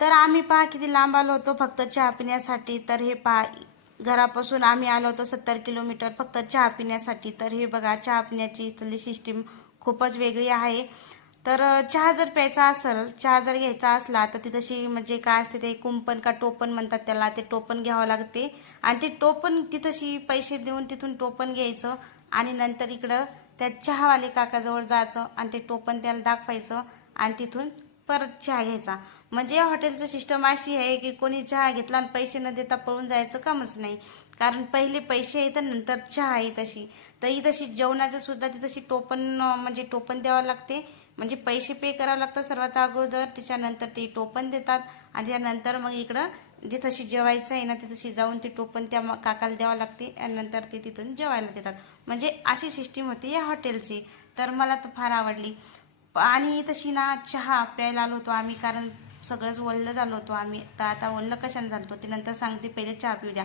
तर आम्ही पहा किती लांब आलो होतो फक्त चहा पिण्यासाठी. तर हे पहा, घरापासून आम्ही आलो होतो 70 किलोमीटर फक्त चहा पिण्यासाठी. तर हे बघा, चहा पिण्याची इथली सिस्टीम खूपच वेगळी आहे. तर चहा जर प्यायचा असेल, चहा जर घ्यायचा असला तर ती तशी म्हणजे काय असते ते कुंपण का टोपण म्हणतात त्याला, ते टोपण घ्यावं लागते. आणि ते टोपण तिथंशी पैसे देऊन तिथून टोपण घ्यायचं आणि नंतर इकडं त्या चहावाले काकाजवळ जायचं आणि ते टोपण त्याला दाखवायचं आणि तिथून परत चहा घ्यायचा. म्हणजे या हॉटेलचं सिस्टम अशी आहे की कोणी चहा घेतला आणि पैसे न देता पळून जायचं कामच नाही. कारण पहिले पैसे आहेत नंतर चहा आहे तशी. तर ही तशी जेवणाचं सुद्धा ती तशी टोपण म्हणजे टोपण द्यावं लागते. म्हणजे पैसे पे करावं लागतात सर्वात अगोदर, त्याच्यानंतर ते टोपण देतात आणि त्यानंतर मग इकडं जे तशी जेवायचं आहे ना ते तशी जाऊन ते टोपण त्या काकाला द्यावं लागते आणि नंतर ते तिथून जेवायला देतात. म्हणजे अशी सिस्टीम होती या हॉटेलची. तर मला तर फार आवडली. आणि तशी ना चहा प्यायला आलो होतो आम्ही, कारण सगळंच वल्ल झालो होतो आम्ही. तर आता वल्ल कशाने झालो होतो ते नंतर सांगते, पहिले चहा पिऊ द्या.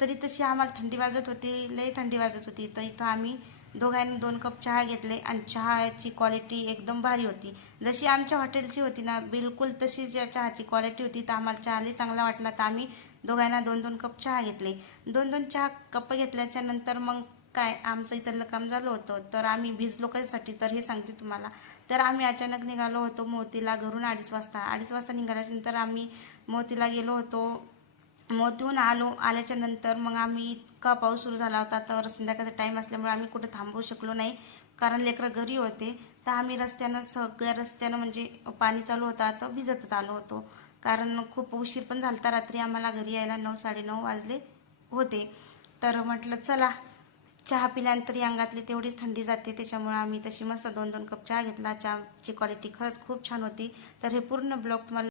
तरी तशी आम्हाला थंडी वाजत होती, लई थंडी वाजत होती. तर इथं आम्ही दोघांनी 2 कप चहा घेतले आणि चहाची क्वालिटी एकदम भारी होती. जशी आमच्या हॉटेलची होती ना बिलकुल तशीच या चहाची क्वालिटी होती. तर आम्हाला चहा लई चांगला वाटला. तर आम्ही दोघांना 2-2 कप चहा घेतले. 2-2 चहा कप घेतल्याच्या नंतर मग काय आमचं इथलं काम झालं होतं. तर आम्ही भिजलो कशासाठी तर हे सांगते तुम्हाला. तर आम्ही अचानक निघालो होतो मोतीला घरून 2:30 वाजता निघाल्यानंतर आम्ही मोतीला गेलो होतो. मोतीहून आल्याच्या नंतर मग आम्ही, इतका पाऊस सुरू झाला होता तर संध्याकाळचा टाईम असल्यामुळे आम्ही कुठे थांबू शकलो नाही, कारण लेकरं घरी होते. तर आम्ही रस्त्यानं, सगळ्या रस्त्यानं म्हणजे पाणी चालू होता तर भिजतच आलो होतो. कारण खूप उशीर पण झालता रात्री आम्हाला घरी यायला, 9-9:30 वाजले होते. तर म्हटलं चला, चहा पिल्यानंतर अंगातली तेवढीच थंडी जाते, त्याच्यामुळे आम्ही तशी मस्त 2-2 कप चहा घेतला. चहाची क्वालिटी खरंच खूप छान होती. तर हे पूर्ण ब्लॉग तुम्हाला